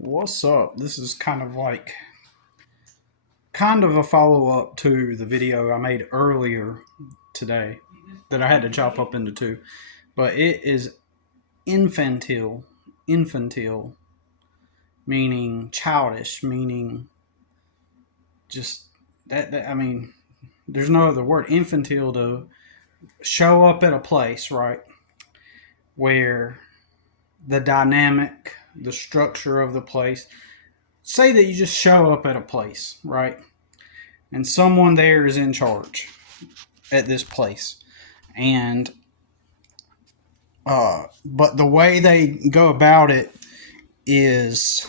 What's up? This is kind of a follow up to the video I made earlier today that I had to chop up into two. But it is infantile. Infantile meaning childish, meaning just that I mean, there's no other word. Infantile to show up at a place, right? Where the dynamic, the structure of the place, say that you just show up at a place, right? And someone there is in charge at this place. And but the way they go about it is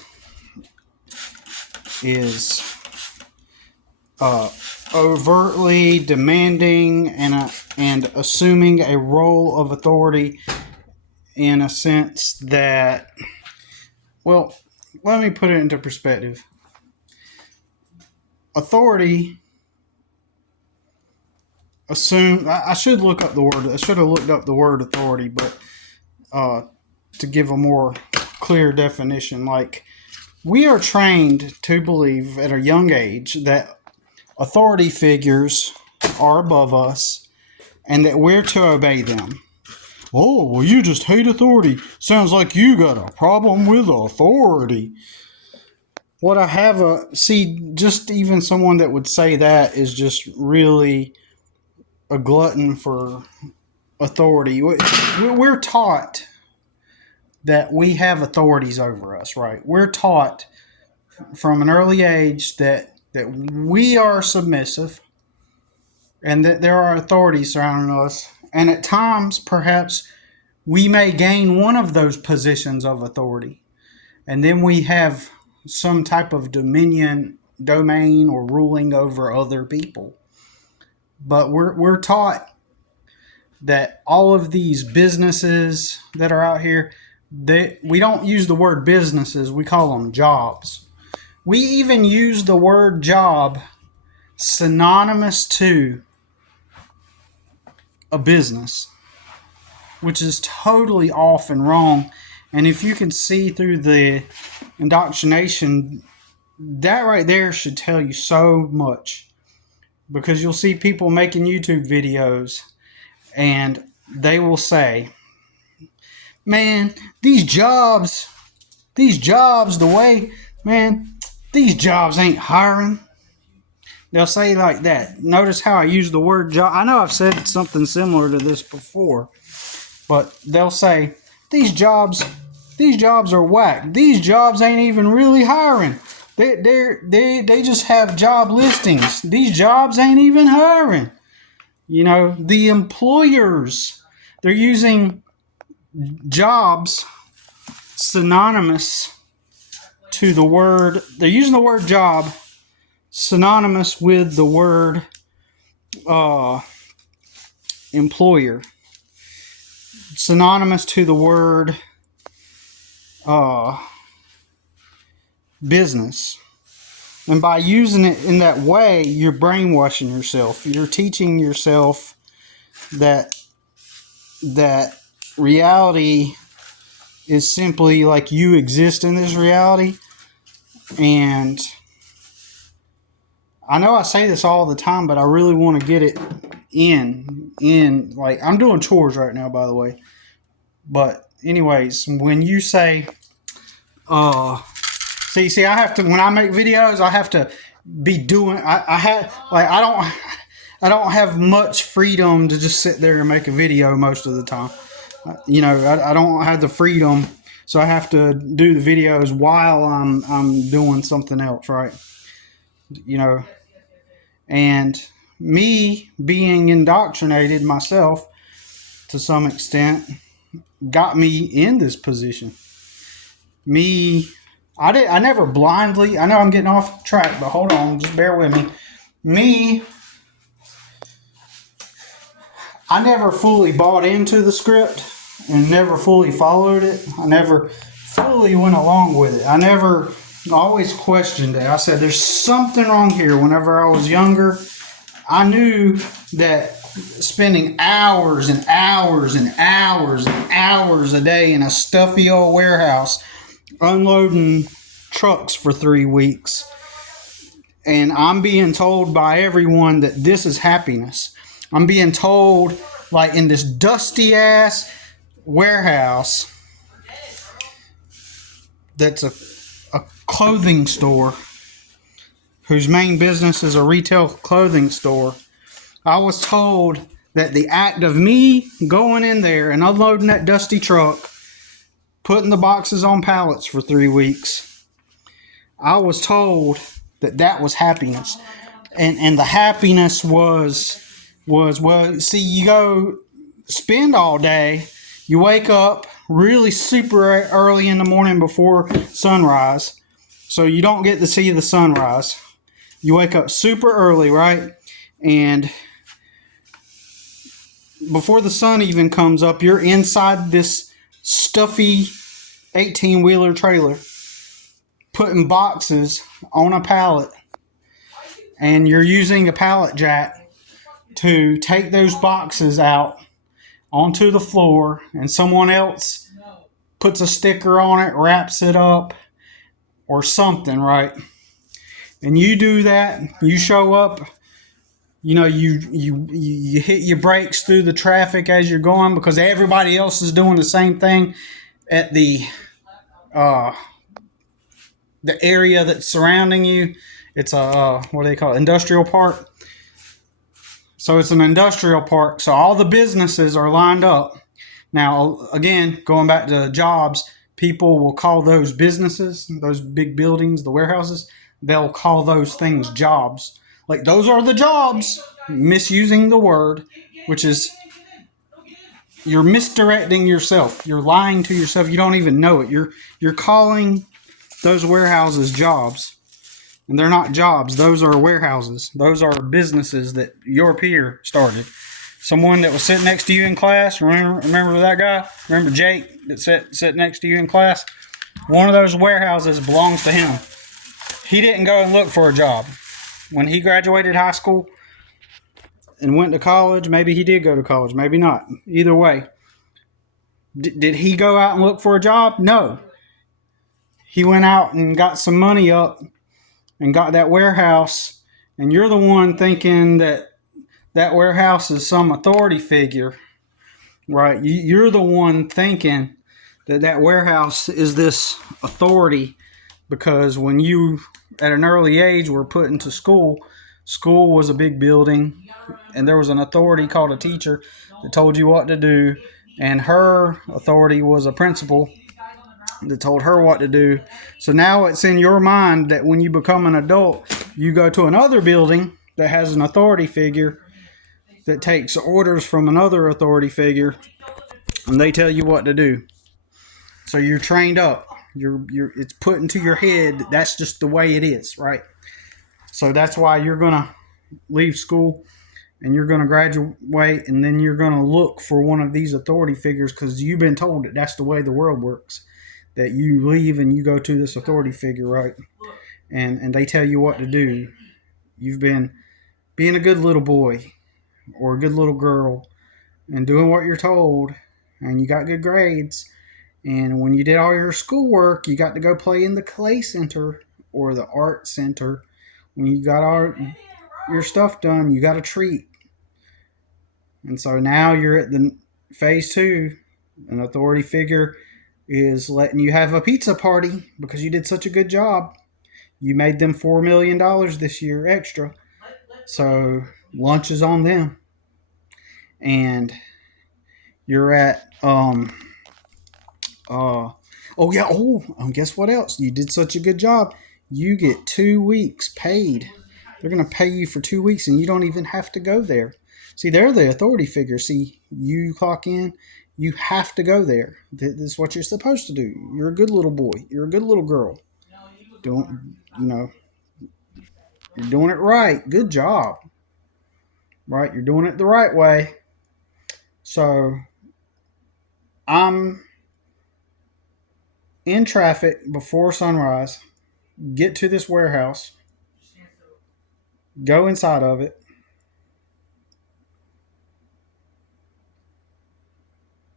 is overtly demanding and assuming a role of authority in a sense that, well, let me put it into perspective. Authority I should look up the word. I should have looked up the word authority, but to give a more clear definition, like we are trained to believe at a young age that authority figures are above us and that we're to obey them. Oh, well, you just hate authority. Sounds like you got a problem with authority. What I have just even someone that would say that is just really a glutton for authority. We're taught that we have authorities over us, right? We're taught from an early age that we are submissive and that there are authorities surrounding us. And at times, perhaps, we may gain one of those positions of authority. And then we have some type of domain or ruling over other people. But we're taught that all of these businesses that are out here, we don't use the word businesses, we call them jobs. We even use the word job synonymous to a business, which is totally off and wrong. And if you can see through the indoctrination, that right there should tell you so much. Because you'll see people making YouTube videos and they will say, man, these jobs, these jobs ain't hiring. They'll say like that. Notice how I use the word job. I know I've said something similar to this before, but they'll say, these jobs are whack. These jobs ain't even really hiring. They just have job listings. These jobs ain't even hiring. You know, the employers, they're using jobs synonymous to the word, they're using the word job synonymous with the word employer, synonymous to the word business. And by using it in that way, you're brainwashing yourself. You're teaching yourself that reality is simply like you exist in this reality. And I know I say this all the time, but I really want to get it in like I'm doing chores right now, by the way. But anyways, when you say See, I have to, when I make videos, I have to be doing, I don't have much freedom to just sit there and make a video most of the time. You know, I don't have the freedom, so I have to do the videos while I'm doing something else, right? You know, and me being indoctrinated myself to some extent got me in this position. I never blindly, I know I'm getting off track, but hold on, just bear with me. I never fully bought into the script and never fully followed it. I never fully went along with it. I always questioned it. I said, there's something wrong here. Whenever I was younger, I knew that spending hours and hours and hours and hours a day in a stuffy old warehouse unloading trucks for 3 weeks. And I'm being told by everyone that this is happiness. I'm being told, like, in this dusty ass warehouse that's a clothing store whose main business is a retail clothing store. I was told that the act of me going in there and unloading that dusty truck, putting the boxes on pallets for 3 weeks, I was told that that was happiness. And the happiness was well, see, you go spend all day, you wake up really super early in the morning before sunrise, so you don't get to see the sunrise. You wake up super early, right? And before the sun even comes up, you're inside this stuffy 18-wheeler trailer, putting boxes on a pallet, and you're using a pallet jack to take those boxes out onto the floor, and someone else puts a sticker on it, wraps it up, or something, right? And you do that, you show up, you hit your brakes through the traffic as you're going because everybody else is doing the same thing at the area that's surrounding you. It's a what do they call it? Industrial park. So it's an industrial park. So all the businesses are lined up. Now, again, going back to jobs, people will call those businesses, those big buildings, the warehouses, they'll call those things jobs. Like, those are the jobs, misusing the word, which is you're misdirecting yourself. You're lying to yourself. You don't even know it. You're calling those warehouses jobs. And they're not jobs. Those are warehouses. Those are businesses that your peer started. Someone that was sitting next to you in class. Remember that guy? Remember Jake that sat next to you in class? One of those warehouses belongs to him. He didn't go and look for a job. When he graduated high school and went to college, maybe he did go to college, maybe not. Either way. Did he go out and look for a job? No. He went out and got some money up and got that warehouse, and you're the one thinking that warehouse is some authority figure, right? You're the one thinking that warehouse is this authority because when you, at an early age, were put into school was a big building, and there was an authority called a teacher that told you what to do, and her authority was a principal that told her what to do. So now it's in your mind that when you become an adult, you go to another building that has an authority figure that takes orders from another authority figure, and they tell you what to do. So you're trained up. It's put into your head that that's just the way it is, right? So that's why you're going to leave school and you're going to graduate, and then you're going to look for one of these authority figures because you've been told that that's the way the world works. That you leave and you go to this authority figure, right? And they tell you what to do. You've been being a good little boy or a good little girl and doing what you're told, and you got good grades. And when you did all your schoolwork, you got to go play in the clay center or the art center. When you got all your stuff done, you got a treat. And so now you're at the phase 2. An authority figure is letting you have a pizza party because you did such a good job. You made them $4 million this year extra. So lunch is on them. And you're at, guess what else? You did such a good job. You get 2 weeks paid. They're going to pay you for 2 weeks and you don't even have to go there. See, they're the authority figure. See, you clock in, you have to go there. This is what you're supposed to do. You're a good little boy. You're a good little girl. You're doing it right. Good job. Right? You're doing it the right way. So, I'm in traffic before sunrise, get to this warehouse, go inside of it,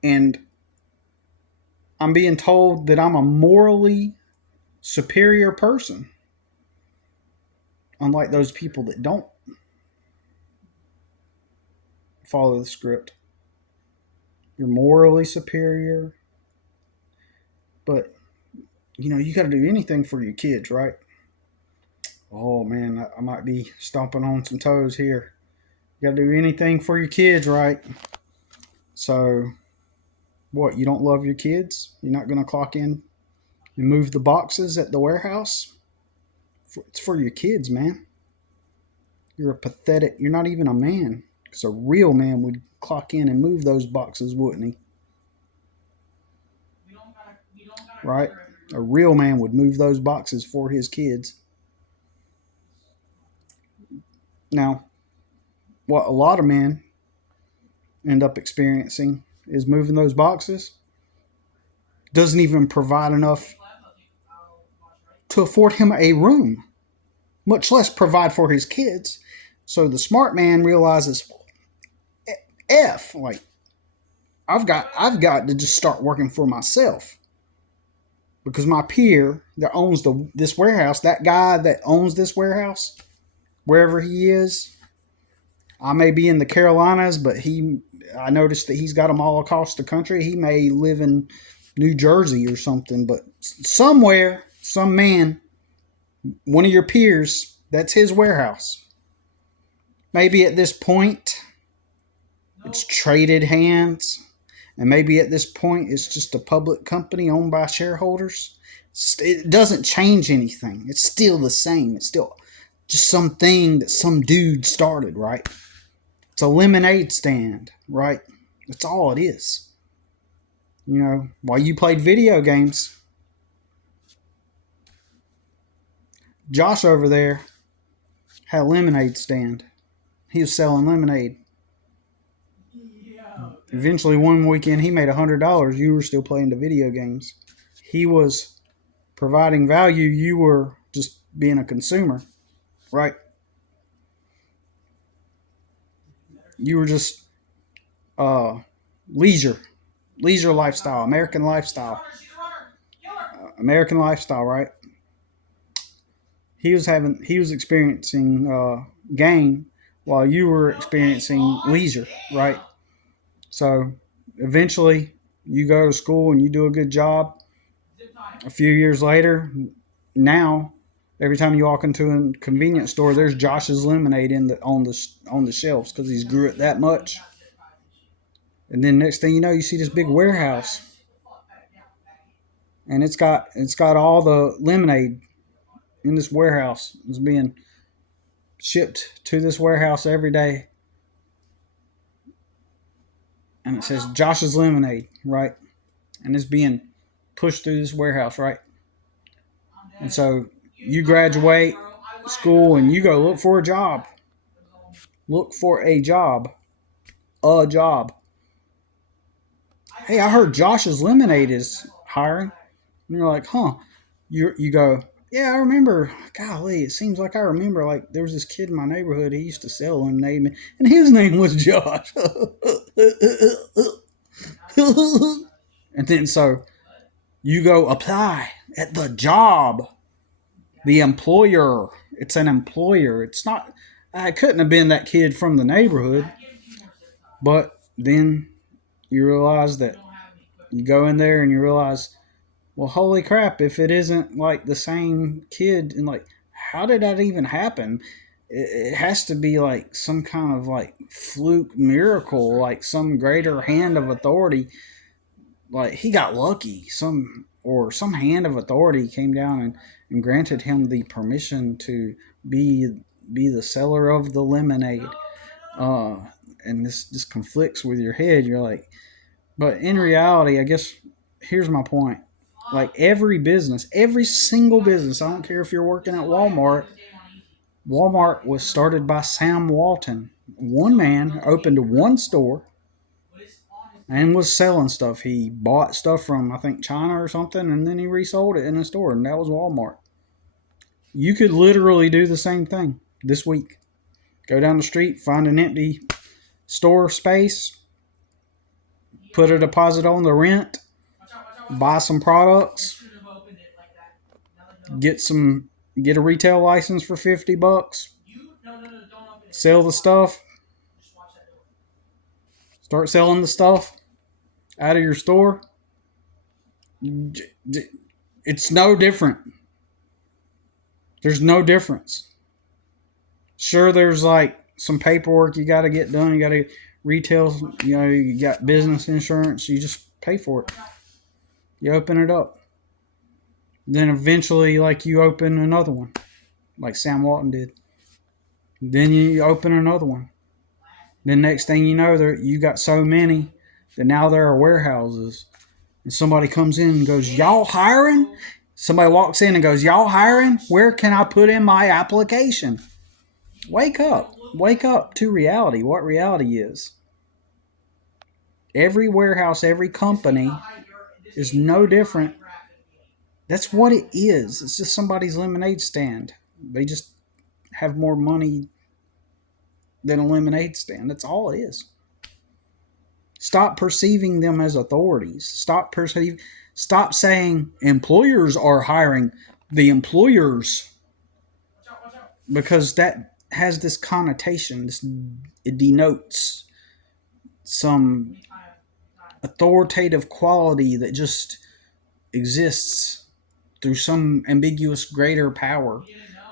and I'm being told that I'm a morally superior person, unlike those people that don't follow the script. You're morally superior, but you got to do anything for your kids, right? Oh man, I might be stomping on some toes here. You got to do anything for your kids, right? So, what? You don't love your kids? You're not going to clock in and move the boxes at the warehouse? It's for your kids, man. You're a pathetic. You're not even a man. Because a real man would clock in and move those boxes, wouldn't he? Right? A real man would move those boxes for his kids. Now, what a lot of men end up experiencing is moving those boxes doesn't even provide enough to afford him a room, much less provide for his kids. So the smart man realizes, like I've got to just start working for myself, because my peer that owns this warehouse, that guy that owns this warehouse, wherever he is, I may be in the Carolinas, but I noticed that he's got them all across the country. He may live in New Jersey or something, but somewhere, some man, one of your peers, that's his warehouse. Maybe at this point, it's traded hands, and maybe at this point, it's just a public company owned by shareholders. It doesn't change anything. It's still the same. It's still just something that some dude started, right? It's a lemonade stand, right? That's all it is. While you played video games, Josh over there had a lemonade stand. He was selling lemonade. Eventually, one weekend, he made $100. You were still playing the video games. He was providing value. You were just being a consumer, right? You were just leisure lifestyle, American lifestyle, right? He was experiencing gain while you were experiencing leisure, right? So eventually you go to school and you do a good job. A few years later, now every time you walk into a convenience store, there's Josh's lemonade on the shelves, because he's grew it that much. And then next thing you know, you see this big warehouse, and it's got all the lemonade in this warehouse. It's being shipped to this warehouse every day, and it says Josh's Lemonade, right? And it's being pushed through this warehouse, right? And so you graduate school and you go look for a job. Look for a job. A job. Hey, I heard Josh's Lemonade is hiring. And you're like, huh? You go, yeah, I remember. Golly, it seems like I remember. Like, there was this kid in my neighborhood. He used to sell lemonade, and his name was Josh. And then so you go apply at the job. The employer. It's an employer. It's not. I couldn't have been that kid from the neighborhood. But then you realize that you go in there and you realize, well, holy crap, if it isn't like the same kid, and like, how did that even happen? It has to be like some kind of like fluke miracle, like some greater hand of authority. Like he got lucky, some hand of authority came down and granted him the permission to be the seller of the lemonade. And this conflicts with your head. You're like, but in reality, I guess here's my point. Like every business, every single business, I don't care if you're working at Walmart. Walmart was started by Sam Walton. One man opened one store and was selling stuff. He bought stuff from, I think, China or something, and then he resold it in a store, and that was Walmart. You could literally do the same thing this week. Go down the street, find an empty store space, put a deposit on the rent, buy some products, get a retail license for $50. Sell the stuff. Start selling the stuff out of your store. It's no different. There's no difference. Sure, there's like some paperwork you got to get done. You got to retail. You got business insurance. You just pay for it. You open it up. Then eventually, like you open another one, like Sam Walton did. Then you open another one. Then next thing you know, you got so many that now there are warehouses. And somebody comes in and goes, "Y'all hiring?" Somebody walks in and goes, "Y'all hiring? Where can I put in my application?" Wake up. Wake up to reality. What reality is. Every warehouse, every company is no different. That's what it is. It's just somebody's lemonade stand. They just have more money than a lemonade stand. That's all it is. Stop perceiving them as authorities. Stop saying employers are hiring the employers, because that has this connotation. It denotes some authoritative quality that just exists through some ambiguous greater power.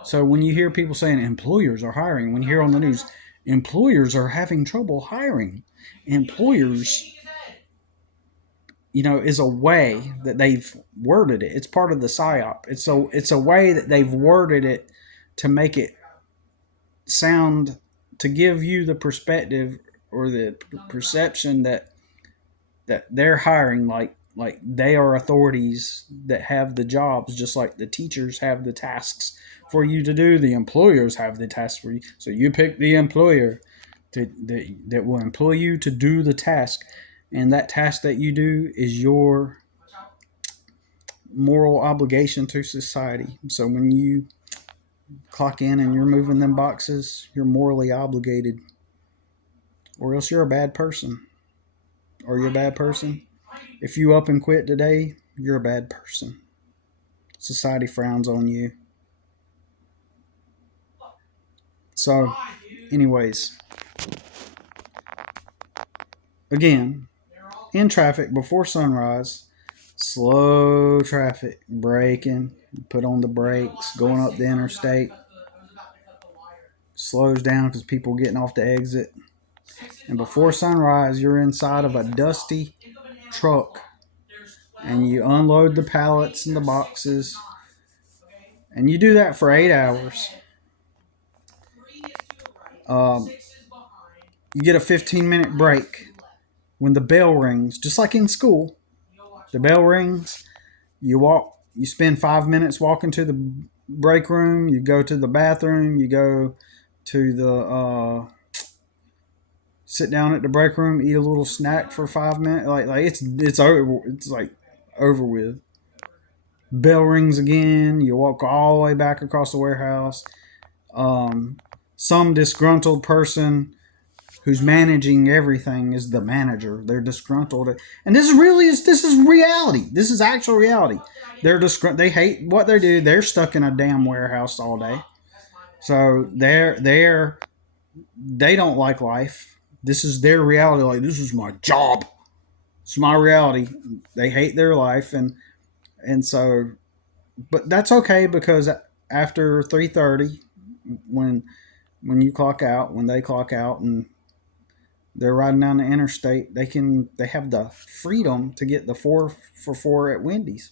So when you hear people saying employers are hiring, when you hear on the news, employers are having trouble hiring, employers, is a way that they've worded it. It's part of the psyop. It's a way that they've worded it to make it sound, to give you the perspective or the perception that they're hiring like they are authorities that have the jobs, just like the teachers have the tasks for you to do. The employers have the tasks for you. So you pick the employer that will employ you to do the task. And that task that you do is your moral obligation to society. So when you clock in and you're moving them boxes, you're morally obligated, or else you're a bad person. Are you a bad person? If you up and quit today, you're a bad person. Society frowns on you. So, anyways, again, in traffic before sunrise, slow traffic, braking, put on the brakes, going up the interstate, slows down because people getting off the exit. And before sunrise, you're inside of a dusty truck and you unload the pallets and the boxes, and you do that for 8 hours. You get a 15-minute break when the bell rings, just like in school. The bell rings, you spend 5 minutes walking to the break room, you go to the bathroom, you go to the sit down at the break room, eat a little snack for 5 minutes. Like it's over. It's like over with. Bell rings again. You walk all the way back across the warehouse. Some disgruntled person who's managing everything is the manager. They're disgruntled, and this is reality. This is actual reality. They hate what they do. They're stuck in a damn warehouse all day, so they don't like life. This is their reality. Like, this is my job. It's my reality. They hate their life, and so, but that's okay, because after 3:30, when you clock out, when they clock out, and they're riding down the interstate, they have the freedom to get the 4 for $4 at Wendy's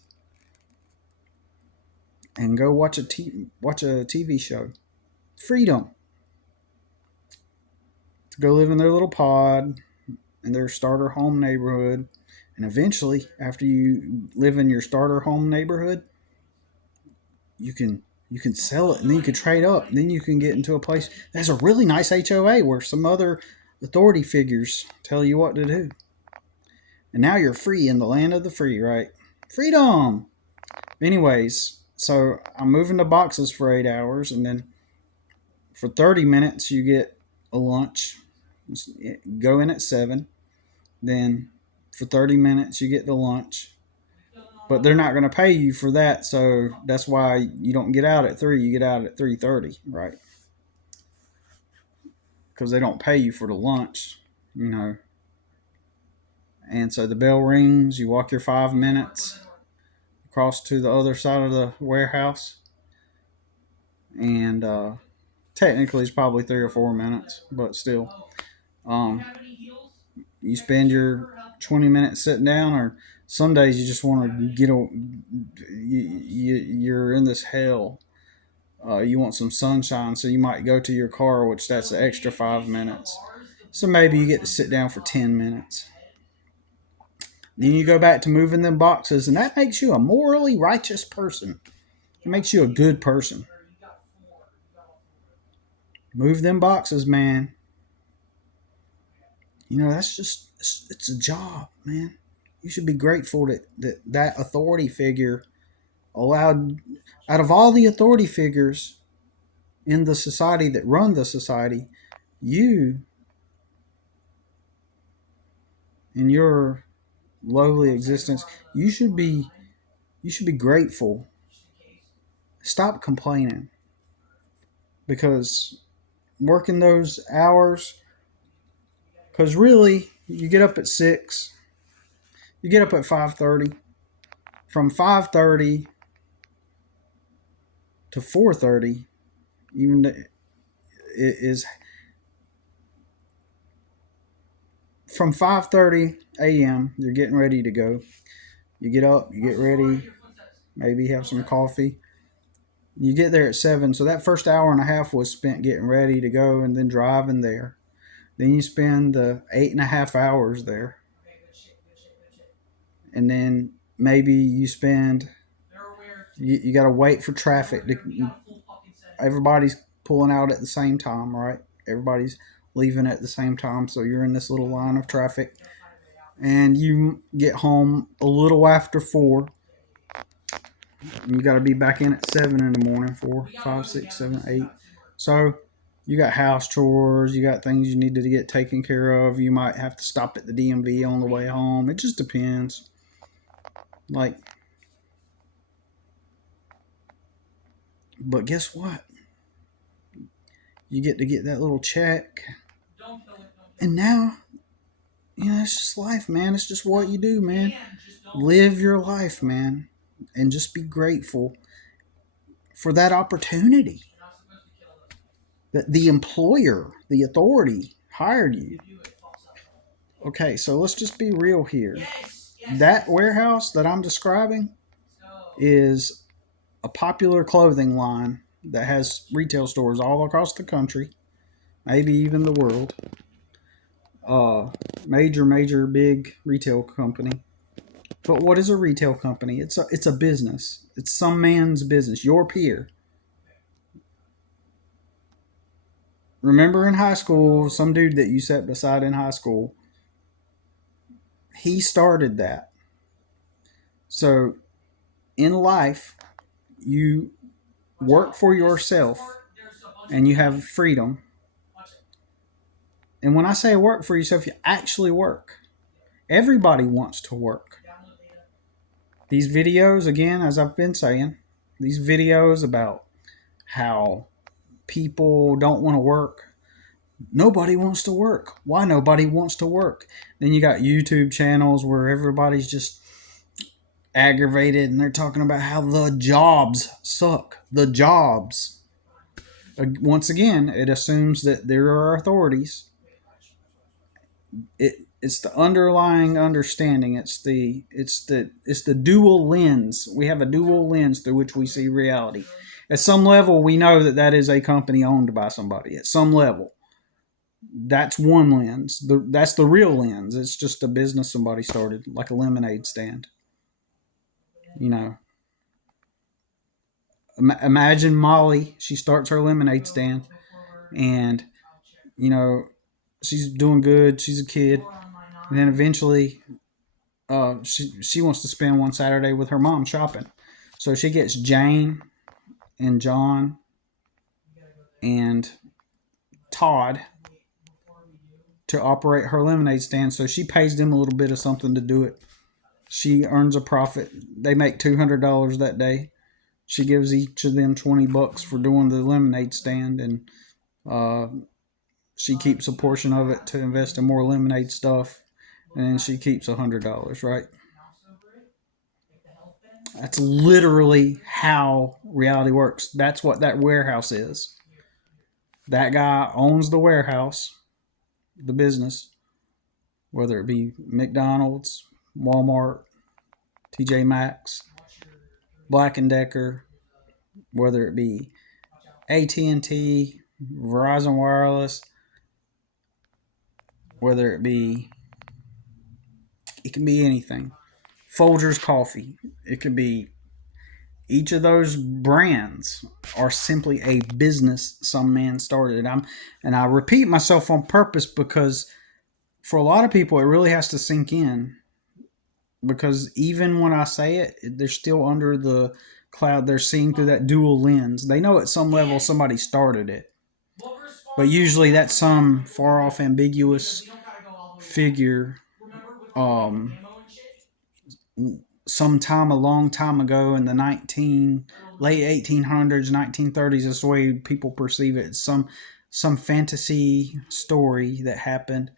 and go watch a TV show. Freedom to go live in their little pod in their starter home neighborhood, and eventually, after you live in your starter home neighborhood, you can sell it, and then you can trade up, and then you can get into a place that has a really nice HOA where some other authority figures tell you what to do. And now you're free in the land of the free, right? Freedom! Anyways, so I'm moving the boxes for 8 hours, and then for 30 minutes you get a lunch. Go in at 7. Then for 30 minutes you get the lunch. but they're not going to pay you for that. So that's why you don't get out at 3. You get out at 3:30, right? Because they don't pay you for the lunch, you know. And so the bell rings. You walk your 5 minutes across to the other side of the warehouse, and technically it's probably 3 or 4 minutes, but still, um, you spend your 20 minutes sitting down, or some days you just want to you're in this hell. You want some sunshine, so you might go to your car, which that's an extra 5 minutes. So maybe you get to sit down for 10 minutes. Then you go back to moving them boxes, and that makes you a morally righteous person. It makes you a good person. Move them boxes, man. You know, that's just, it's a job, man. You should be grateful that authority figure allowed, out of all the authority figures in the society that run the society, you, in your lowly existence, you should be grateful. Stop complaining, because working those hours, because really you get up at 6, you get up at 5:30. From 5:30 to 4:30, even it is from 5:30 a.m. you're getting ready to go. You get up, you get ready, maybe have some coffee. You get there at 7, so that first hour and a half was spent getting ready to go and then driving there. Then you spend the 8.5 hours there, and then maybe you spend, you got to wait for traffic everybody's pulling out at the same time, right? Everybody's leaving at the same time, so you're in this little line of traffic, and you get home a little after 4. You got to be back in at 7 in the morning. 4, 5, 6, 7, 8. So you got house chores, you got things you need to get taken care of. You might have to stop at the DMV on the way home. It just depends. Like, but guess what? You get to get that little check, and now, you know, it's just life, man. It's just what you do, man. Live your life, man, and just be grateful for that opportunity that the employer, the authority, hired you. Okay, so let's just be real here. That warehouse that I'm describing is a popular clothing line that has retail stores all across the country, maybe even the world. Major, big retail company. But what is a retail company? It's a business. It's some man's business. Your peer. Remember in high school, some dude that you sat beside in high school, he started that. So in life, you work for yourself and you have freedom. And when I say work for yourself, you actually work. Everybody wants to work. These videos, again, as I've been saying, these videos about how people don't want to work. Nobody wants to work. Why nobody wants to work? Then you got YouTube channels where everybody's just aggravated and they're talking about how the jobs suck. The jobs. Once again, it assumes that there are authorities. It's the underlying understanding. It's the dual lens. We have a dual lens through which we see reality. At some level, we know that is a company owned by somebody. At some level, that's one lens. That's the real lens. It's just a business somebody started, like a lemonade stand. You know, imagine Molly. She starts her lemonade stand, and you know, she's doing good. She's a kid, and then eventually, she wants to spend one Saturday with her mom shopping. So she gets Jane and John and Todd to operate her lemonade stand. So she pays them a little bit of something to do it. She earns a profit. They make $200 that day. She gives each of them $20 for doing the lemonade stand, and uh, she keeps a portion of it to invest in more lemonade stuff, and then she keeps $100. Right? That's literally how reality works. That's what that warehouse is. That guy owns the warehouse, the business, whether it be McDonald's, Walmart, TJ Maxx, Black and Decker, whether it be AT&T, Verizon Wireless, whether it can be anything. Folgers Coffee, it could be each of those brands are simply a business some man started. And I repeat myself on purpose because for a lot of people it really has to sink in, because even when I say it, they're still under the cloud. They're seeing through that dual lens. They know at some level somebody started it, but usually that's some far off ambiguous figure, um, sometime a long time ago in the late 1800s, 1930s. That's the way people perceive it. It's some fantasy story that happened.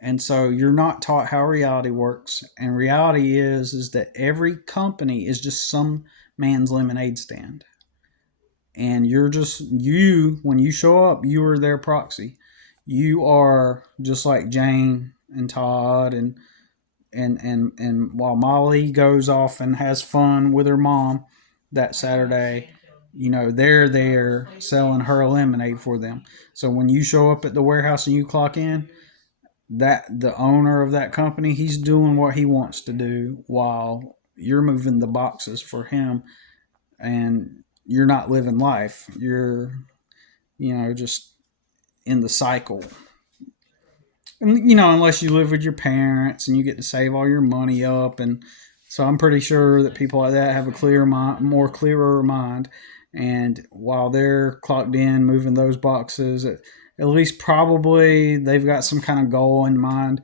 And so you're not taught how reality works. And reality is that every company is just some man's lemonade stand. And when you show up, you are their proxy. You are just like Jane and Todd and while Molly goes off and has fun with her mom that Saturday, they're there selling her lemonade for them. So when you show up at the warehouse and you clock in, that the owner of that company, he's doing what he wants to do while you're moving the boxes for him, and you're not living life. You're, just in the cycle. And, unless you live with your parents and you get to save all your money up. And so I'm pretty sure that people like that have a clearer mind. And while they're clocked in, moving those boxes, at least probably they've got some kind of goal in mind.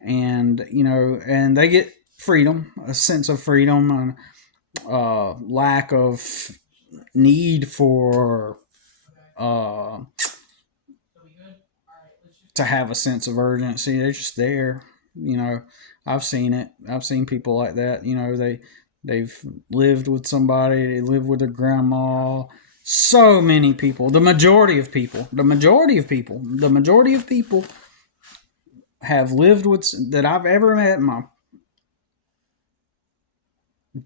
And, and they get freedom, a sense of freedom, and lack of need for to have a sense of urgency. They're just there. I've seen it. I've seen people like that. They've lived with somebody. They live with their grandma. So many people. The majority of people have lived with that I've ever met in my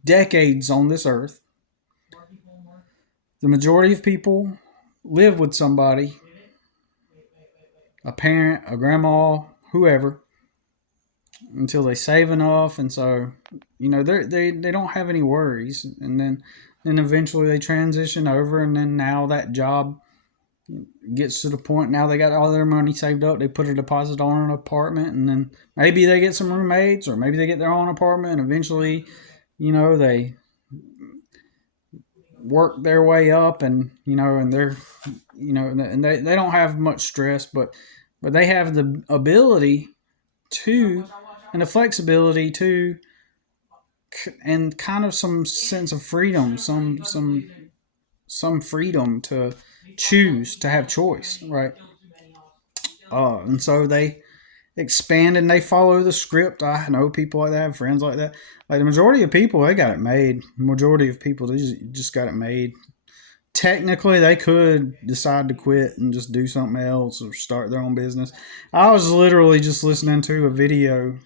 decades on this earth. The majority of people live with somebody, a parent, a grandma, whoever, until they save enough. And so, they don't have any worries. And then eventually they transition over, and then now that job gets to the point, now they got all their money saved up. They put a deposit on an apartment, and then maybe they get some roommates, or maybe they get their own apartment, and eventually, they work their way up, and and they're and they don't have much stress, but they have the ability to, and the flexibility to, and kind of some sense of freedom, some freedom to choose, to have choice, right? And so they expand and they follow the script. I know people like that, I have friends like that. Like the majority of people, they got it made. Majority of people, they just got it made. Technically, they could decide to quit and just do something else or start their own business. I was literally just listening to a video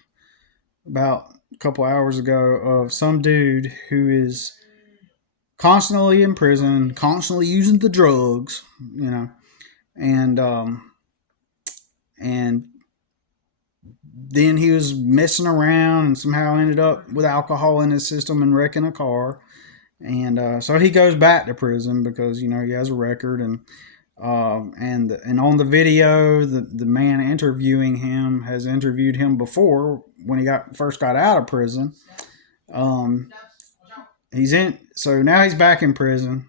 about a couple hours ago of some dude who is constantly in prison, constantly using the drugs, and and then he was messing around and somehow ended up with alcohol in his system and wrecking a car. And so he goes back to prison because he has a record, and on the video, the man interviewing him has interviewed him before when he first got out of prison. So now he's back in prison,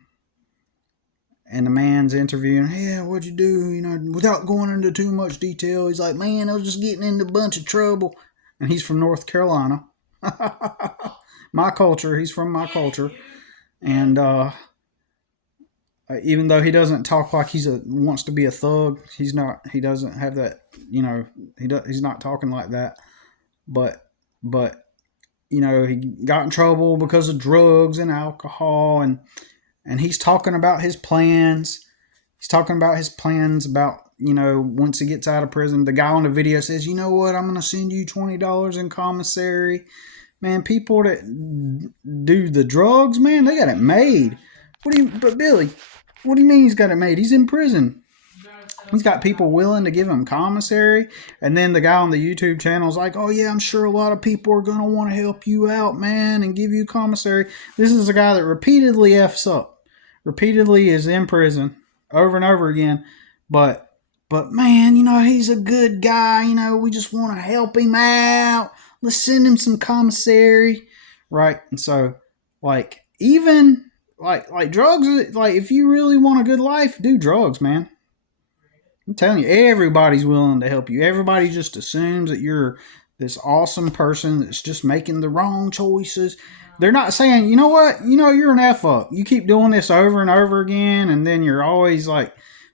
and the man's interviewing, yeah, what'd you do? Without going into too much detail, he's like, man, I was just getting into a bunch of trouble. And he's from North Carolina. My culture. He's from my culture, and even though he doesn't talk like wants to be a thug, he's not. He doesn't have that. You know, he's not talking like that. But but he got in trouble because of drugs and alcohol, and he's talking about his plans. He's talking about his plans about once he gets out of prison. The guy on the video says, "You know what? I'm going to send you $20 in commissary." Man, people that do the drugs, man, they got it made. But Billy, what do you mean he's got it made? He's in prison. He's got people willing to give him commissary. And then the guy on the YouTube channel is like, "Oh, yeah, I'm sure a lot of people are going to want to help you out, man, and give you commissary." This is a guy that repeatedly F's up, repeatedly is in prison over and over again. But man, he's a good guy. We just want to help him out. Let's send him some commissary. Right? And so, even like drugs, if you really want a good life, do drugs, man. I'm telling you, everybody's willing to help you. Everybody just assumes that you're this awesome person that's just making the wrong choices. They're not saying, you know what, you're an F up. You keep doing this over and over again, and then you're always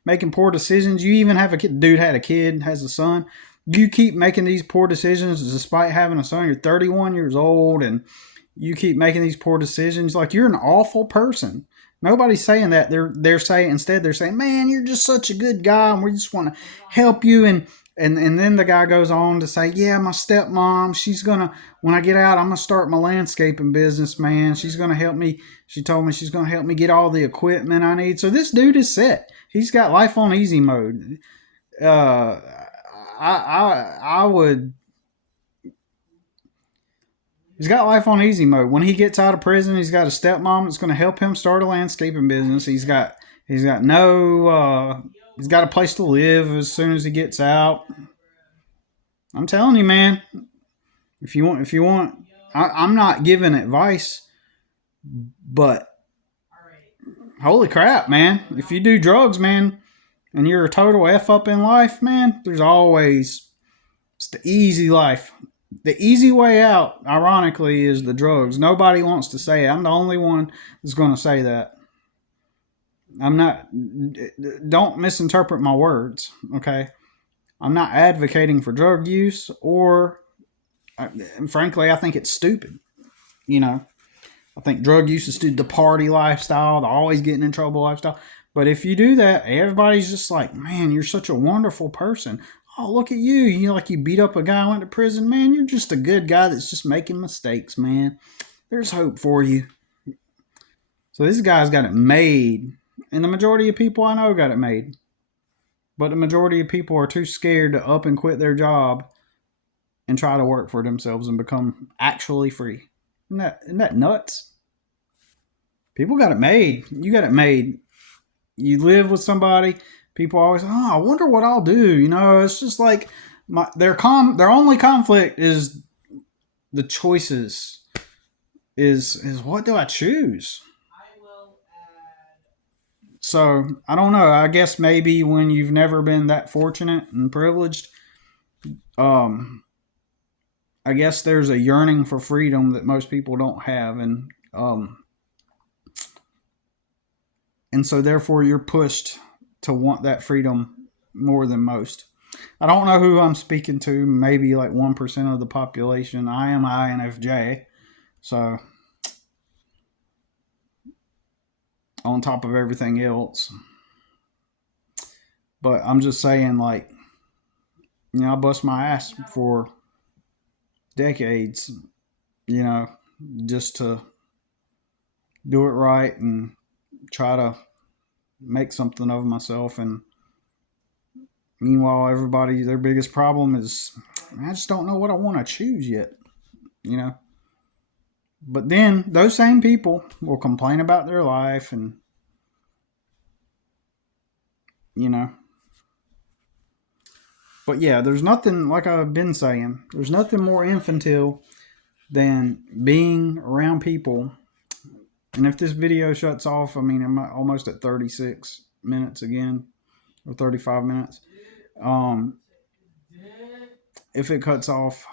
making poor decisions. You even have a kid. Dude had a kid, has a son. You keep making these poor decisions despite having a son. You're 31 years old, and you keep making these poor decisions. You're an awful person. Nobody's saying that. They're saying, instead they're saying, "Man, you're just such a good guy, and we just want to help you." And then the guy goes on to say, "Yeah, my stepmom, she's gonna, when I get out, I'm gonna start my landscaping business, man. She's gonna help me. She told me she's gonna help me get all the equipment I need." So this dude is set. He's got life on easy mode. I would. He's got life on easy mode. When he gets out of prison, he's got a stepmom that's going to help him start a landscaping business. He's got a place to live as soon as he gets out. I'm telling you, man. If you want, I'm not giving advice, but holy crap, man! If you do drugs, man, and you're a total F up in life, man, it's the easy life. The easy way out, ironically, is the drugs. Nobody wants to say it. I'm the only one that's going to say that. I'm not. Don't misinterpret my words, okay? I'm not advocating for drug use, or, frankly, I think it's stupid. I think drug use is the party lifestyle, the always getting in trouble lifestyle. But if you do that, everybody's just like, "Man, you're such a wonderful person. Oh, look at you. You beat up a guy who went to prison. Man, you're just a good guy that's just making mistakes, man. There's hope for you." So this guy's got it made. And the majority of people I know got it made. But the majority of people are too scared to up and quit their job and try to work for themselves and become actually free. Isn't that nuts? People got it made. You got it made. You live with somebody. People always, "Oh, I wonder what I'll do." It's just like their only conflict is the choices. Is what do I choose? So I don't know. I guess maybe when you've never been that fortunate and privileged, I guess there's a yearning for freedom that most people don't have, and so therefore you're pushed to want that freedom more than most. I don't know who I'm speaking to. Maybe 1% of the population. I am INFJ, so on top of everything else. But I'm just saying, I bust my ass for decades, just to do it right and try to make something of myself. And meanwhile, their biggest problem is, I just don't know what I want to choose yet, But then those same people will complain about their life and, But yeah, there's nothing, like I've been saying, there's nothing more infantile than being around people. And if this video shuts off, I'm almost at 36 minutes again, or 35 minutes. If it cuts off,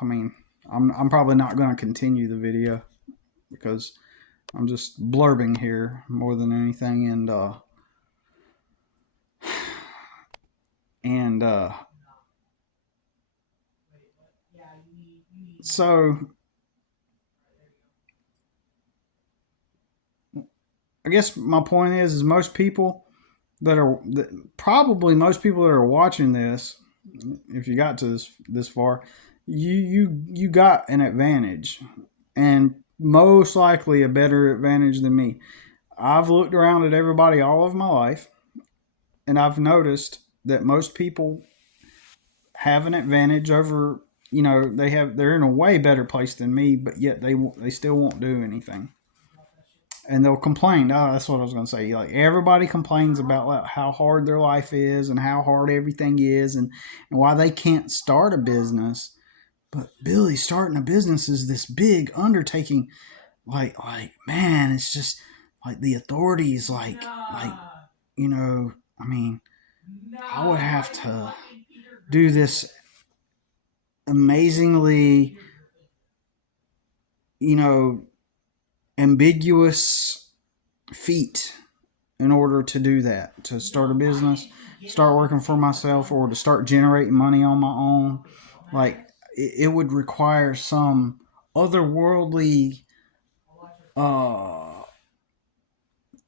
I'm probably not going to continue the video because I'm just blurbing here more than anything, and so I guess my point is most people probably most people that are watching this, if you got to this far, you got an advantage, and most likely a better advantage than me. I've looked around at everybody all of my life, and I've noticed that most people have an advantage over, they're in a way better place than me, but yet they still won't do anything, and they'll complain. Oh, that's what I was going to say. Like everybody complains about like, how hard their life is and how hard everything is, and why they can't start a business. But Billy, starting a business is this big undertaking. Like man, it's just like the authorities. Like I mean, I would have to do this amazingly, you know, ambiguous feat in order to do that, to start a business, start working for myself, or to start generating money on my own. Like it would require some otherworldly uh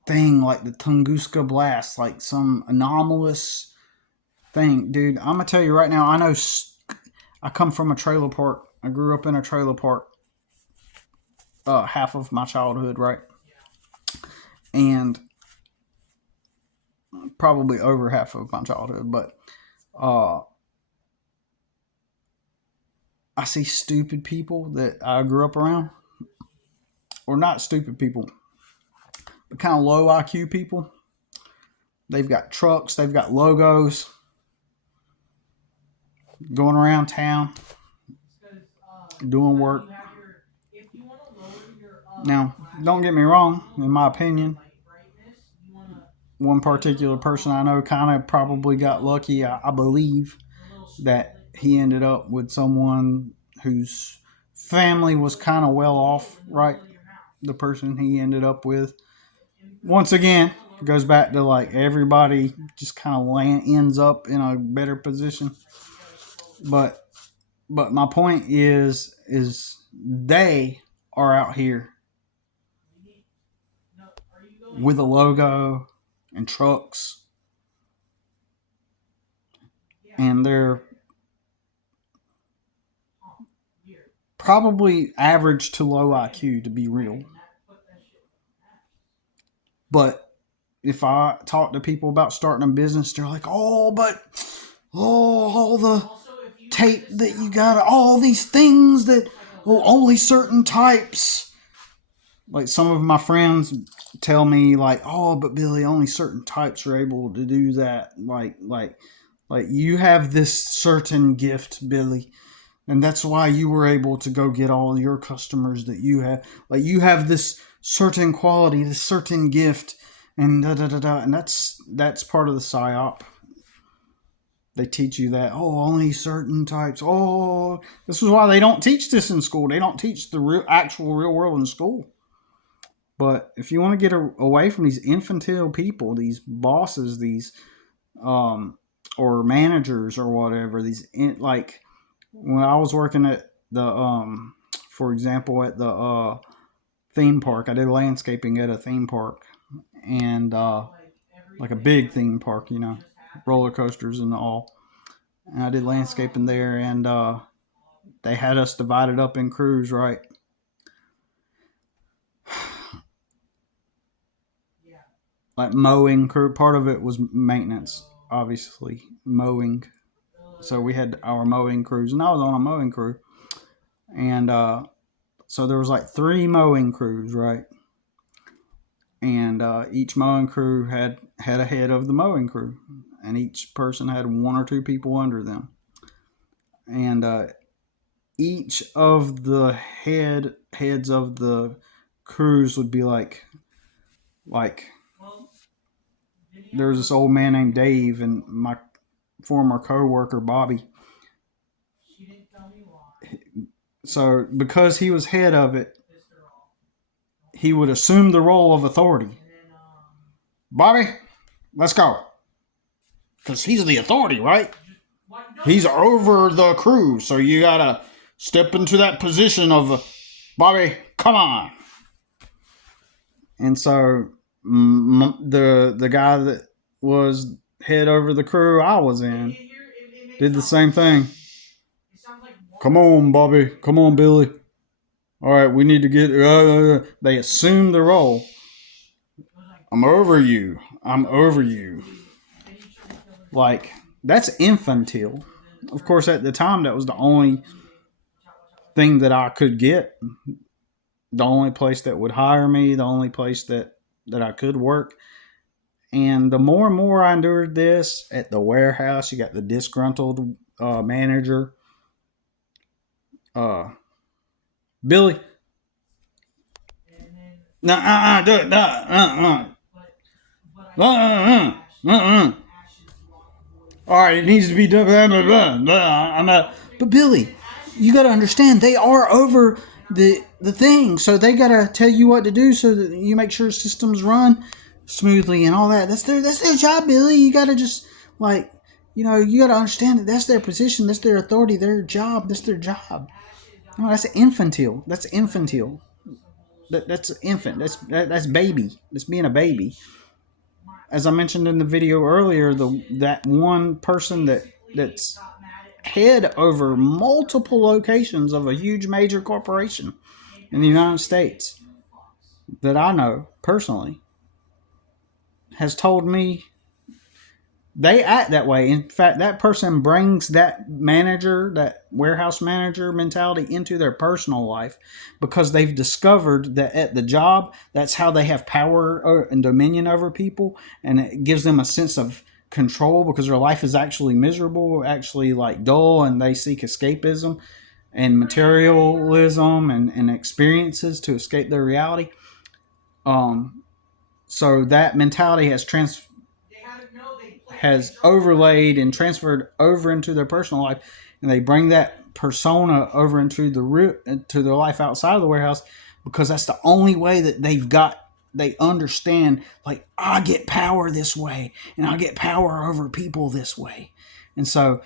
thing, like the Tunguska blast, like some anomalous thing. Dude, I'm gonna tell you right now, I come from a trailer park. I grew up in a trailer park half of my childhood, right? And probably over half of my childhood, but uh I see stupid people that I grew up around, or not stupid people, but kind of low IQ people. They've got trucks, they've got logos, going around town doing work. Now, don't get me wrong, in my opinion, one particular person I know kind of probably got lucky. I believe that he ended up with someone whose family was kind of well off, right? The person he ended up with. Once again, it goes back to like everybody just kind of ends up in a better position. But my point is they are out here with a logo and trucks, and they're probably average to low IQ, to be real. But if I talk to people about starting a business, they're like, "Oh, but all the tape that you got, all these things that only certain types." Like some of my friends tell me, like, "Oh, but Billy, only certain types are able to do that." Like you have this certain gift, Billy, and that's why you were able to go get all your customers that you have. Like you have this certain quality, this certain gift, and da da da da. And that's part of the psyop. They teach you that, oh, only certain types. Oh, this is why they don't teach this in school. They don't teach the actual real world in school. But if you want to get away from these infantile people, these bosses, these or managers or whatever, like when I was working at the for example, at the theme park, I did landscaping at a theme park, and like a big theme park, roller coasters and all. And I did landscaping there, and they had us divided up in crews, right? Like mowing crew, part of it was maintenance, obviously mowing. So we had our mowing crews, and I was on a mowing crew, and so there was like three mowing crews, right? And each mowing crew had a head of the mowing crew, and each person had one or two people under them, and each of the heads of the crews would be like there was this old man named Dave, and my former coworker Bobby. So because he was head of it, he would assume the role of authority. Bobby, let's go. Because he's the authority, right? He's over the crew. So you got to step into that position of, Bobby, come on. And so the guy that was head over the crew I was in did the same thing. Come on, Bobby. Come on, Billy. All right, we need to get. They assume the role. I'm over you. I'm over you. Like, that's infantile. Of course, at the time, that was the only thing that I could get. The only place that would hire me. The only place that I could work. And the more and more I endured this at the warehouse, you got the disgruntled manager. Billy. No, do it. All right, it needs to be done. I'm not. But Billy, you got to understand, they are over the thing, so they got to tell you what to do so that you make sure systems run smoothly and all that. That's their job, Billy. You got to just you got to understand that that's their position, that's their authority, their job. That's their job. No, that's infantile. That's infantile. That's infant. That's baby. That's being a baby. As I mentioned in the video earlier, that one person that's head over multiple locations of a huge major corporation in the United States that I know personally has told me they act that way. In fact, that person brings that warehouse manager mentality into their personal life because they've discovered that at the job, that's how they have power and dominion over people. And it gives them a sense of control because their life is actually miserable, actually like dull, and they seek escapism and materialism and experiences to escape their reality. So that mentality has overlaid and transferred over into their personal life, and they bring that persona over into their life outside of the warehouse because that's the only way that they understand, like, I get power this way and I get power over people this way. And so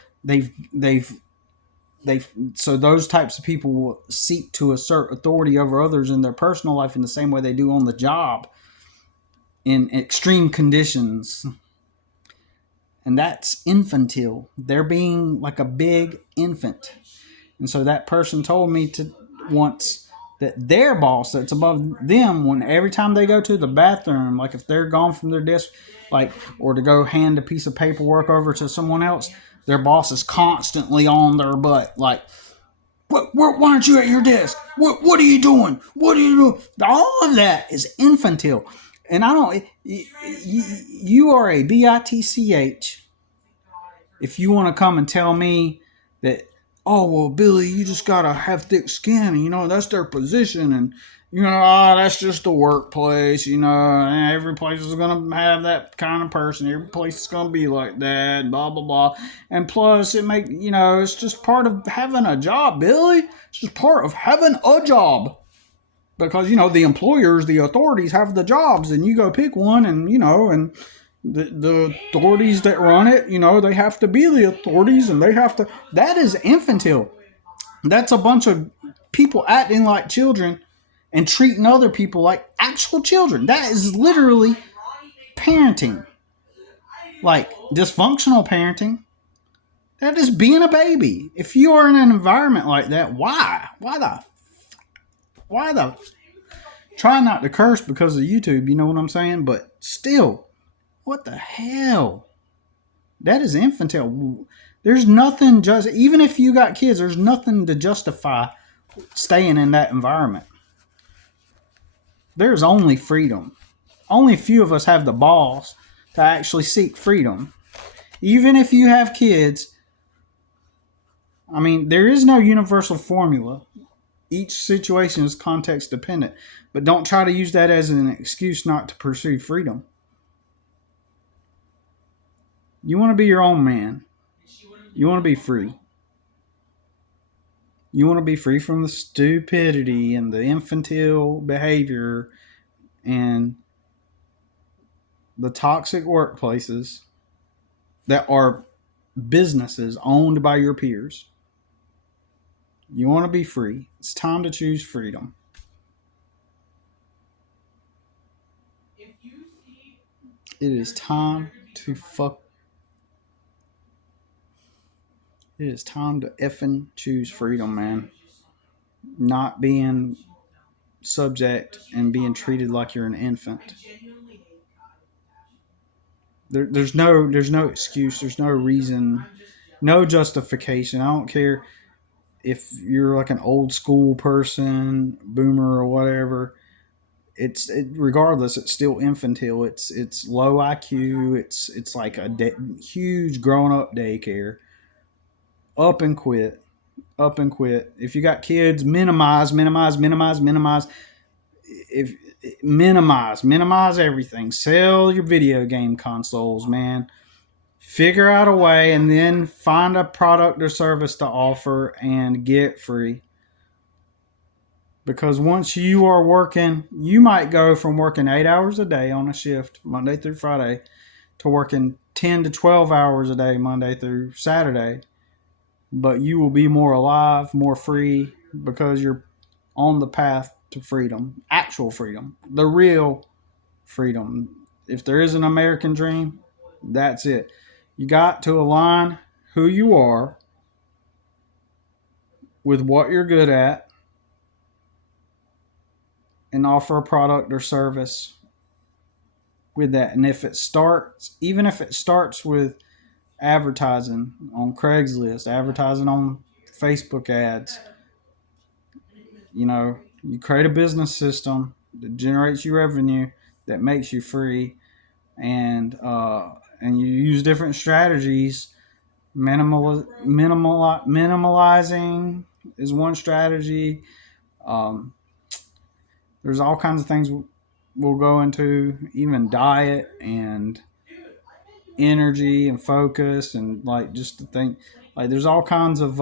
so those types of people will seek to assert authority over others in their personal life in the same way they do on the job in extreme conditions. And that's infantile. They're being like a big infant. And so that person told me once that their boss that's above them, when every time they go to the bathroom, like if they're gone from their desk, or to go hand a piece of paperwork over to someone else, their boss is constantly on their butt. Like, why aren't you at your desk? What are you doing? What are you doing? All of that is infantile. And I don't. You are a bitch if you want to come and tell me that, oh, well, Billy, you just got to have thick skin, and, that's their position, and, that's just the workplace, every place is going to have that kind of person, every place is going to be like that, blah, blah, blah, and plus, it's just part of having a job, Billy, it's just part of having a job, because, the employers, the authorities have the jobs, and you go pick one, and, and the authorities that run it, they have to be the authorities, and they have to. That is infantile. That's a bunch of people acting like children and treating other people like actual children. That is literally parenting, like dysfunctional parenting. That is being a baby. If you are in an environment like that, why the? Try not to curse because of YouTube. You know what I'm saying? But still, what the hell? That is infantile. There's nothing even if you got kids, there's nothing to justify staying in that environment. There's only freedom. Only a few of us have the balls to actually seek freedom. Even if you have kids, there is no universal formula. Each situation is context dependent. But don't try to use that as an excuse not to pursue freedom. You want to be your own man. You want to be free. You want to be free from the stupidity and the infantile behavior and the toxic workplaces that are businesses owned by your peers. You want to be free. It's time to choose freedom. It is time to fuck. It is time to effing choose freedom, man. Not being subject and being treated like you're an infant. There's no excuse. There's no reason, no justification. I don't care if you're like an old school person, boomer or whatever. Regardless. It's still infantile. It's low IQ. It's like a huge grown up daycare. Up and quit. Up and quit. If you got kids, minimize, minimize, minimize, minimize. If minimize everything. Sell your video game consoles, man. Figure out a way and then find a product or service to offer and get free. Because once you are working, you might go from working 8 hours a day on a shift, Monday through Friday, to working 10 to 12 hours a day, Monday through Saturday. But you will be more alive, more free, because you're on the path to freedom, actual freedom, the real freedom. If there is an American dream, that's it. You got to align who you are with what you're good at and offer a product or service with that. And even if it starts with advertising on Craigslist, advertising on Facebook ads, you create a business system that generates you revenue, that makes you free, and you use different strategies. Minimalizing is one strategy. There's all kinds of things we'll go into, even diet and energy and focus, and like just to think, like there's all kinds of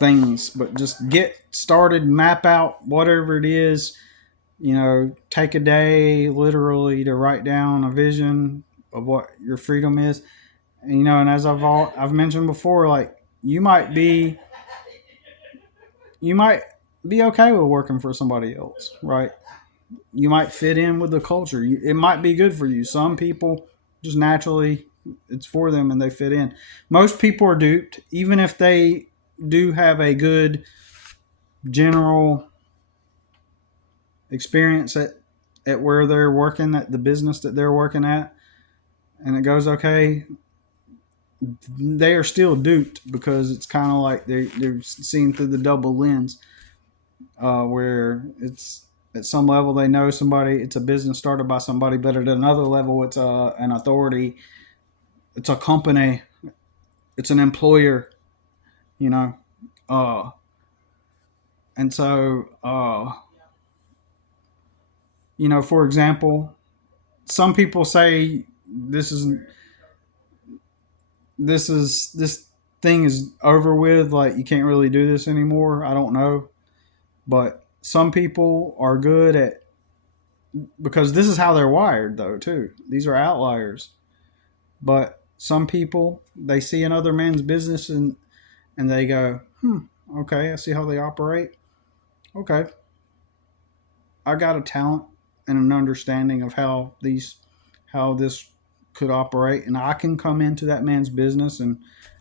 things. But just get started, map out whatever it is. Take a day literally to write down a vision of what your freedom is. And as I've mentioned before, like you might be okay with working for somebody else, right? You might fit in with the culture. It might be good for you. Some people just naturally it's for them and they fit in. Most people are duped, even if they do have a good general experience at where they're working, at the business that they're working at, and it goes okay. They are still duped because it's kind of like they're seen through the double lens, where it's at some level they know somebody, it's a business started by somebody, but at another level it's an authority, it's a company, it's an employer, you know. And so, for example, some people say this thing is over with, like you can't really do this anymore. I don't know. But some people are good at, because this is how they're wired though too. These are outliers. But some people, they see another man's business and they go, okay, I see how they operate. Okay. I got a talent and an understanding of how this could operate, and I can come into that man's business and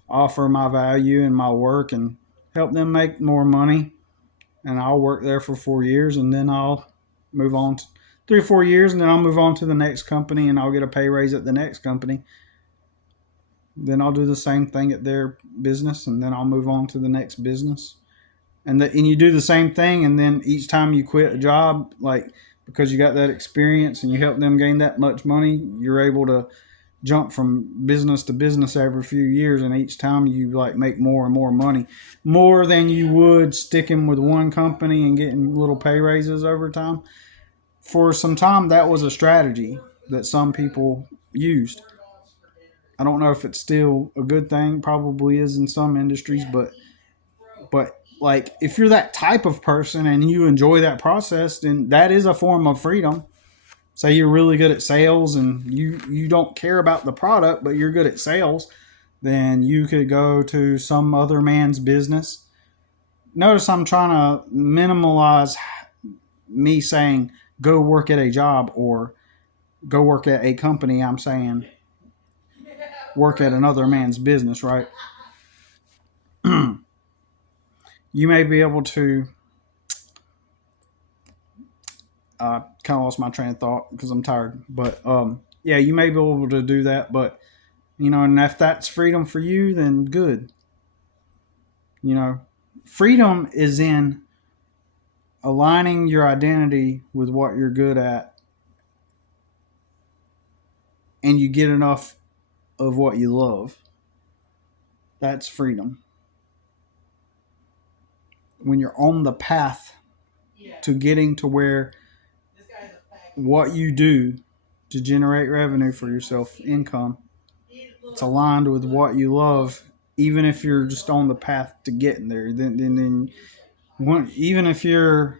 offer my value and my work and help them make more money. And I'll work there for 4 years, and then I'll move on to 3 or 4 years, and then I'll move on to the next company, and I'll get a pay raise at the next company. Then I'll do the same thing at their business, and then I'll move on to the next business. And you do the same thing, and then each time you quit a job, like because you got that experience and you help them gain that much money, you're able to jump from business to business every few years, and each time you like make more and more money, more than you would sticking with one company and getting little pay raises over time. For some time, that was a strategy that some people used. I don't know if it's still a good thing. Probably is in some industries, but like if you're that type of person and you enjoy that process, then that is a form of freedom. Say you're really good at sales and you don't care about the product, but you're good at sales, then you could go to some other man's business. Notice I'm trying to minimalize me saying go work at a job or go work at a company. I'm saying work at another man's business, right? You may be able to. Kind of lost my train of thought because I'm tired, but yeah, you may be able to do that. But and if that's freedom for you, then good. You know, freedom is in aligning your identity with what you're good at, and you get enough of what you love. That's freedom. When you're on the path to getting to where what you do to generate revenue for yourself, income, it's aligned with what you love, even if you're just on the path to getting there. Then even if you're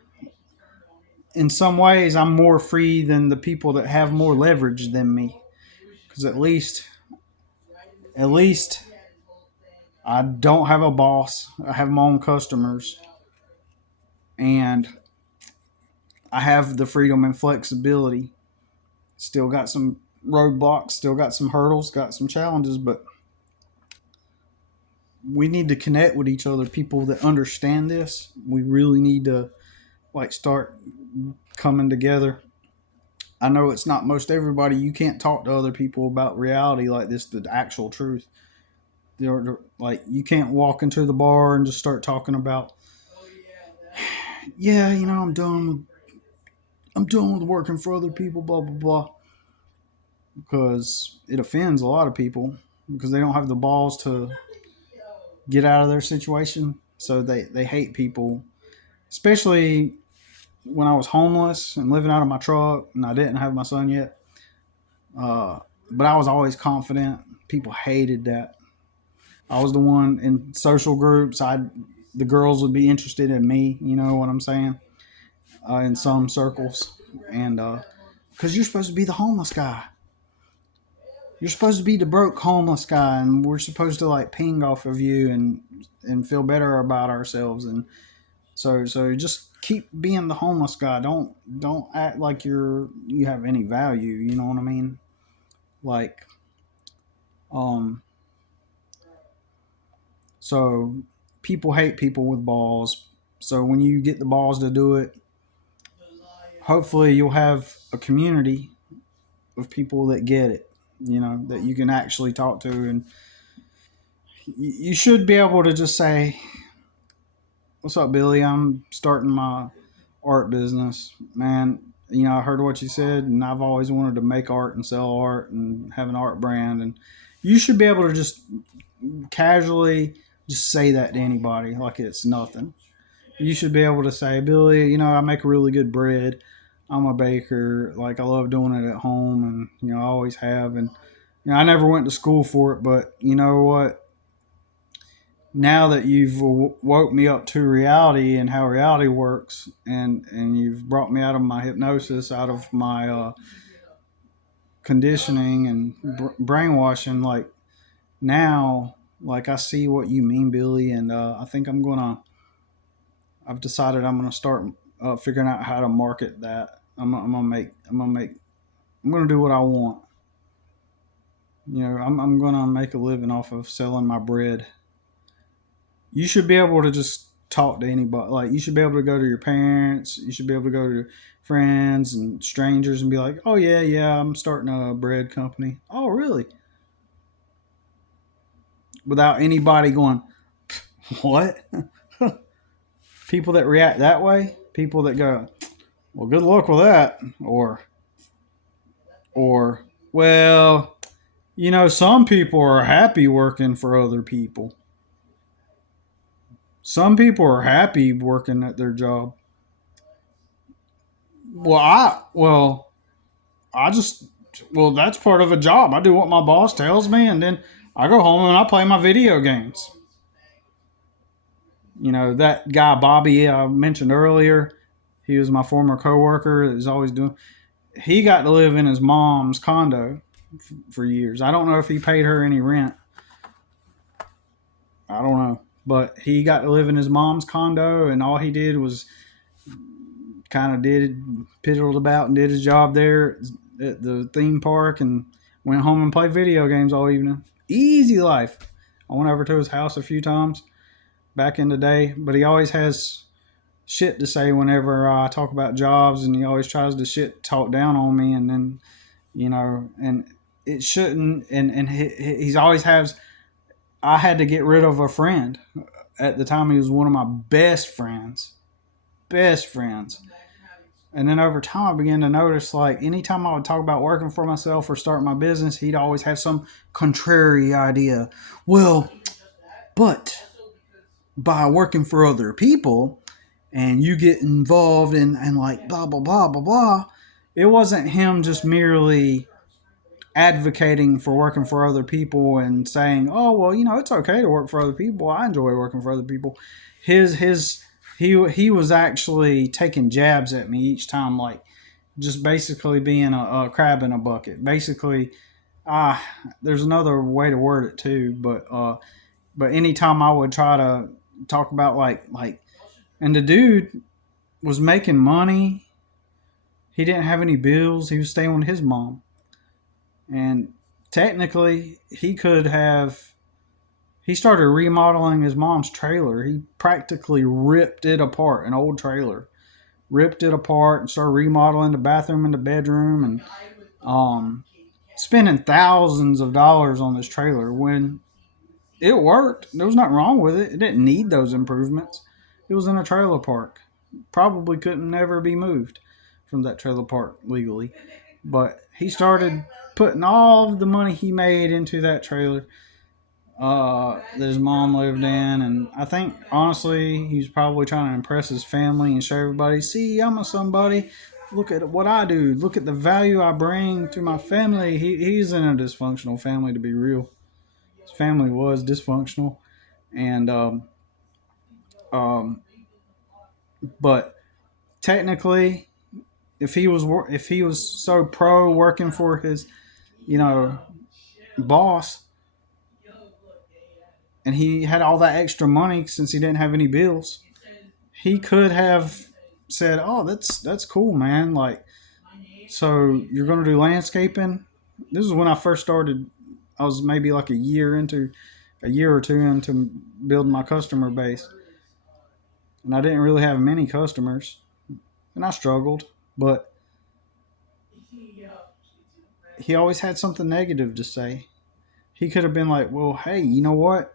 in some ways, I'm more free than the people that have more leverage than me, because at least I don't have a boss. I have my own customers, and I have the freedom and flexibility. Still got some roadblocks, still got some hurdles, got some challenges, but we need to connect with each other. People that understand this, we really need to like start coming together. I know it's not most everybody. You can't talk to other people about reality like this, the actual truth. Like you can't walk into the bar and just start talking about, yeah, I'm done with working for other people, blah blah blah, because it offends a lot of people because they don't have the balls to get out of their situation. So they hate people, especially when I was homeless and living out of my truck and I didn't have my son yet. Uh, but I was always confident. People hated that. I was the one in social groups. The girls would be interested in me. You know what I'm saying? In some circles, and because you're supposed to be the homeless guy, you're supposed to be the broke homeless guy, and we're supposed to like ping off of you and feel better about ourselves, and so just keep being the homeless guy. Don't act like you have any value. You know what I mean? Like, um, so people hate people with balls. So when you get the balls to do it, hopefully you'll have a community of people that get it. That you can actually talk to, and you should be able to just say, "What's up, Billy? I'm starting my art business, man. I heard what you said, and I've always wanted to make art and sell art and have an art brand." And you should be able to just casually just say that to anybody like it's nothing. You should be able to say, "Billy, I make really good bread. I'm a baker. Like I love doing it at home, and I always have. And I never went to school for it, but you know what? Now that you've woke me up to reality and how reality works, and you've brought me out of my hypnosis, out of my conditioning and brainwashing, like now, like I see what you mean, Billy, and I think I've decided I'm gonna start figuring out how to market that. I'm gonna do what I want. I'm gonna make a living off of selling my bread. You should be able to just talk to anybody. Like you should be able to go to your parents. You should be able to go to friends and strangers and be like, "Oh yeah, yeah, I'm starting a bread company." "Oh really?" Without anybody going, "What?" People that react that way, people that go, "Well, good luck with that," or well, some people are happy working for other people. Some people are happy working at their job. Well, I just Well, that's part of a job. I do what my boss tells me, and then I go home and I play my video games. That guy Bobby I mentioned earlier, he was my former coworker that was always doing. He got to live in his mom's condo for years. I don't know if he paid her any rent. I don't know, but he got to live in his mom's condo, and all he did was kind of piddled about and did his job there at the theme park, and went home and played video games all evening. Easy life. I went over to his house a few times back in the day, but he always has shit to say whenever I talk about jobs, and he always tries to shit talk down on me, and then and it shouldn't, and he's always has. I had to get rid of a friend. At the time, he was one of my best friends. And then over time, I began to notice, like, anytime I would talk about working for myself or starting my business, he'd always have some contrary idea. Well, but by working for other people and you get involved in and like blah, blah, blah, blah, blah, it wasn't him just merely advocating for working for other people and saying, "Oh, well, it's okay to work for other people. I enjoy working for other people." He was actually taking jabs at me each time, like just basically being a crab in a bucket. Basically, there's another way to word it too, but anytime I would try to talk about and the dude was making money. He didn't have any bills. He was staying with his mom. And technically, he started remodeling his mom's trailer. He practically ripped it apart, an old trailer. Ripped it apart and started remodeling the bathroom and the bedroom, and spending thousands of dollars on this trailer when it worked. There was nothing wrong with it. It didn't need those improvements. It was in a trailer park. Probably couldn't never be moved from that trailer park legally. But he started putting all of the money he made into that trailer that his mom lived in. And I think, honestly, he was probably trying to impress his family and show everybody, see, I'm a somebody. Look at what I do. Look at the value I bring to my family. He's in a dysfunctional family, to be real. His family was dysfunctional. And, but technically, if he was so pro working for his, you know, boss, and he had all that extra money since he didn't have any bills, he could have said, "Oh, that's cool, man. Like, so you're gonna do landscaping?" This is when I first started. I was maybe like a year or two into building my customer base, and I didn't really have many customers, and I struggled. But he always had something negative to say. He could have been like, "Well, hey, you know what?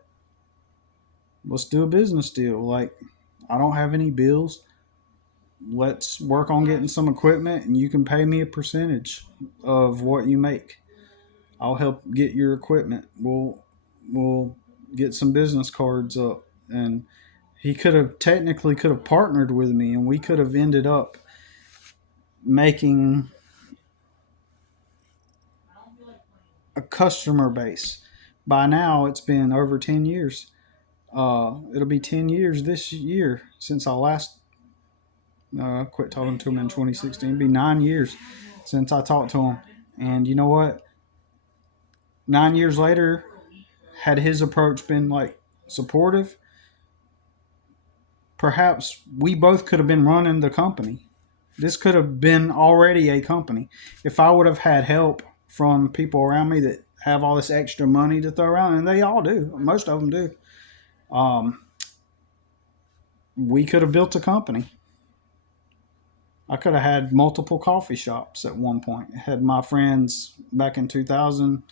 Let's do a business deal. Like, I don't have any bills. Let's work on getting some equipment, and you can pay me a percentage of what you make. I'll help get your equipment. We'll get some business cards up." And he could have partnered with me, and we could have ended up making a customer base. By now, it's been over 10 years. It'll be 10 years this year since I last quit talking to him in 2016. It'll be 9 years since I talked to him. And you know what? 9 years later, had his approach been like supportive, perhaps we both could have been running the company. This could have been already a company. If I would have had help from people around me that have all this extra money to throw around, and they all do, most of them do, we could have built a company. I could have had multiple coffee shops at one point. Had my friends back in 2000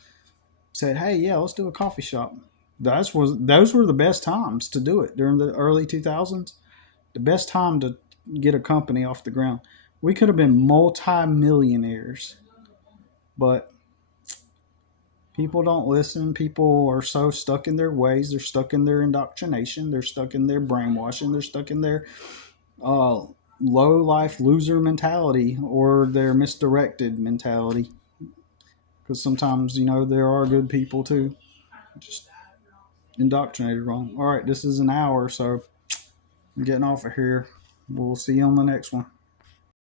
said, "Hey, yeah, let's do a coffee shop." Those were the best times to do it during the early 2000s. The best time to get a company off the ground. We could have been multi-millionaires, but people don't listen. People are so stuck in their ways. They're stuck in their indoctrination. They're stuck in their brainwashing. They're stuck in their low life loser mentality or their misdirected mentality. because sometimes there are good people too, just indoctrinated wrong. All right, this is an hour, so I'm getting off of here. We'll see you on the next one.